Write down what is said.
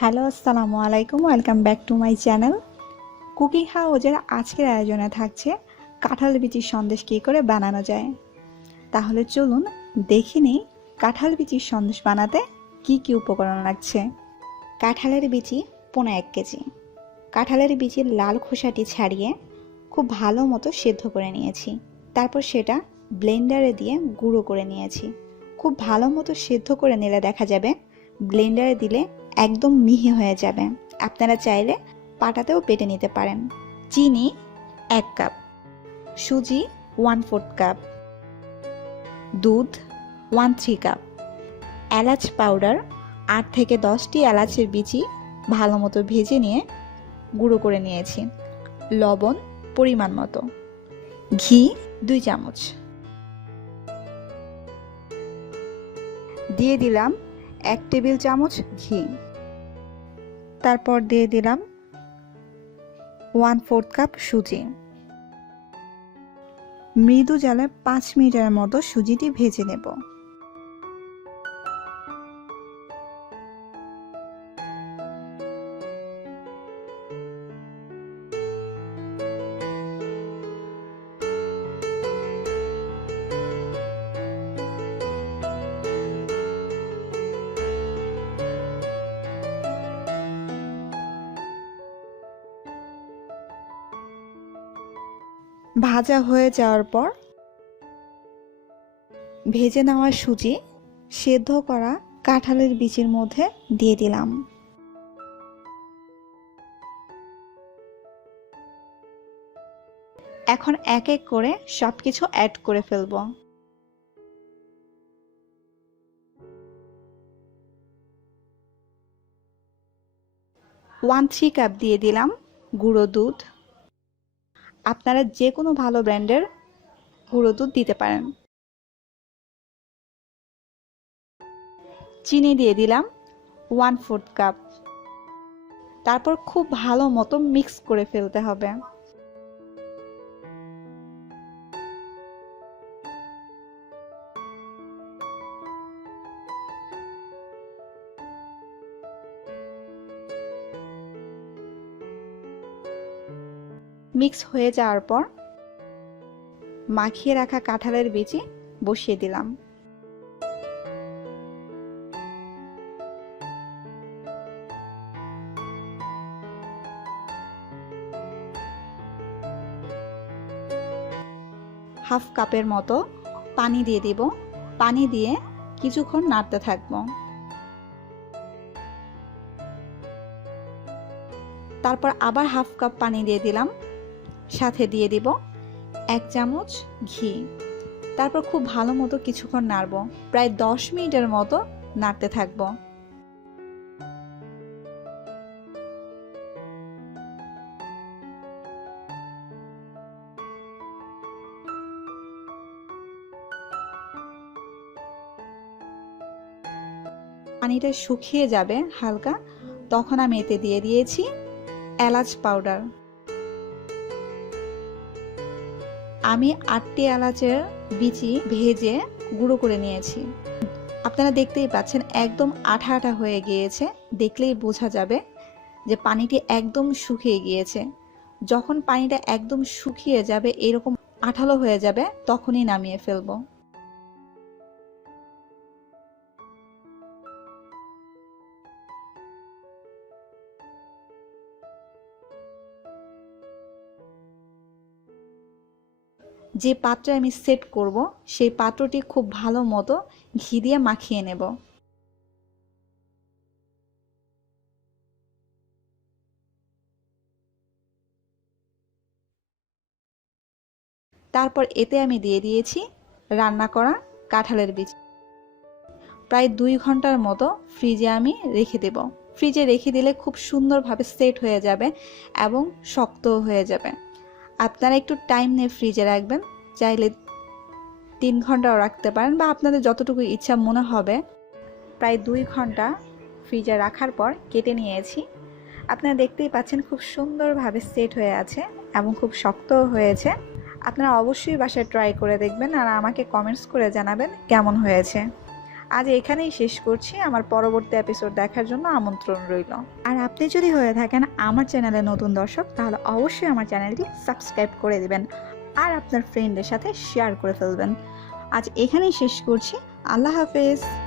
Hello, আসসালামু আলাইকুম। Welcome back to my channel. Cooking হাউজের আজকের আয়োজনে থাকছে কাঁঠাল বিচির সন্দেশ কী করে বানানো যায়। তাহলে চলুন দেখে নিই কাঁঠাল বিচির সন্দেশ বানাতে কি কি উপকরণ লাগছে। কাঁঠালের বিচি 1.5 কেজি। কাঁঠালের বিচির লাল খোসাটি ছাড়িয়ে খুব ভালো মতো সেদ্ধ করে নিয়েছি। তারপর সেটা ব্লেন্ডারে দিয়ে গুঁড়ো করে নিয়েছি। খুব ভালো মতো সেদ্ধ করে নিলে দেখা যাবে ব্লেন্ডারে দিলে একদম মিহি হয়ে যাবে। আপনারা চাইলে পাটাতেও বেটে নিতে পারেন। চিনি 1 কাপ, সুজি 1/4 কাপ, দুধ 1/3 কাপ, এলাচ পাউডার 8 থেকে 10টি এলাচের বিচি ভালো মতো ভেজে নিয়ে গুঁড়ো করে নিয়েছি, লবণ পরিমাণ মতো, ঘি 2 চামচ, দিয়ে দিলাম 1 টেবিল চামচ ঘি। তারপর দিয়ে দিলাম 1/4 কাপ সুজি। মৃদু জালে 5 মিনিটের মতো সুজিটি ভেজে নেব। ভাজা হয়ে যাওয়ার পর ভেজে নেওয়া সুজি সেদ্ধ করা কাঁঠালের বীজের মধ্যে দিয়ে দিলাম। এখন এক এক করে সবকিছু অ্যাড করে ফেলবো। ওয়ান 3 কাপ দিয়ে দিলাম গুঁড়ো দুধ। আপনারা যে কোনো ভালো ব্র্যান্ডের গুঁড়ো দুধ দিতে পারেন। চিনি দিয়ে দিলাম 1/4 কাপ। তারপর খুব ভালো মতো মিক্স করে ফেলতে হবে। মিক্স হয়ে যাওয়ার পর মাখিয়ে রাখা কাঁঠালের বিচি বসিয়ে দিলাম। হাফ কাপের মতো পানি দিয়ে দিব। পানি দিয়ে কিছুক্ষণ নাড়তে থাকবো। তারপর আবার হাফ কাপ পানি দিয়ে দিলাম, সাথে দিয়ে দিব 1 চামচ ঘি। তারপর খুব ভালো মতো কিছুক্ষণ নাড়বো, প্রায় 10 মিনিটের মতো নাড়তে থাকবো। পানিটা শুকিয়ে যাবে হালকা, তখন আমি এতে দিয়ে দিয়েছি এলাচ পাউডার। আমি 8টি এলাচের বিচি ভেজে গুঁড়ো করে নিয়েছি। আপনারা দেখতেই পাচ্ছেন একদম আঠা আঠা হয়ে গিয়েছে। দেখলেই বোঝা যাবে যে পানিটি একদম শুকিয়ে গিয়েছে। যখন পানিটা একদম শুকিয়ে যাবে, এরকম আঠালো হয়ে যাবে, তখনই নামিয়ে ফেলবো। যে পাত্রে আমি সেট করব, সেই পাত্রটি খুব ভালো মতো ঘি দিয়ে মাখিয়ে নেব। তারপর এতে আমি দিয়ে দিয়েছি রান্না করা কাঁঠালের বীজ। প্রায় 2 ঘন্টার মতো ফ্রিজে আমি রেখে দেব। ফ্রিজে রেখে দিলে খুব সুন্দরভাবে সেট হয়ে যাবে এবং শক্তও হয়ে যাবে। আপনারা একটু টাইম নিয়ে ফ্রিজে রাখবেন, চাইলে 3 ঘন্টাও রাখতে পারেন বা আপনাদের যতটুকু ইচ্ছা মনে হবে। প্রায় 2 ঘন্টা ফ্রিজে রাখার পর কেটে নিয়েছি। আপনারা দেখতেই পাচ্ছেন খুব সুন্দরভাবে সেট হয়ে আছে এবং খুব শক্তও হয়েছে। আপনারা অবশ্যই বাসায় ট্রাই করে দেখবেন আর আমাকে কমেন্টস করে জানাবেন কেমন হয়েছে। আজ এখানেই শেষ করছি। আমার পরবর্তী এপিসোড দেখার জন্য আমন্ত্রণ রইল। আর আপনি যদি হয়ে থাকেন আমার চ্যানেলে নতুন দর্শক, তাহলে অবশ্যই আমার চ্যানেলটি সাবস্ক্রাইব করে দিবেন আর আপনার ফ্রেন্ডদের সাথে শেয়ার করে ফেলবেন। আজ এখানেই শেষ করছি। আল্লাহ হাফেজ।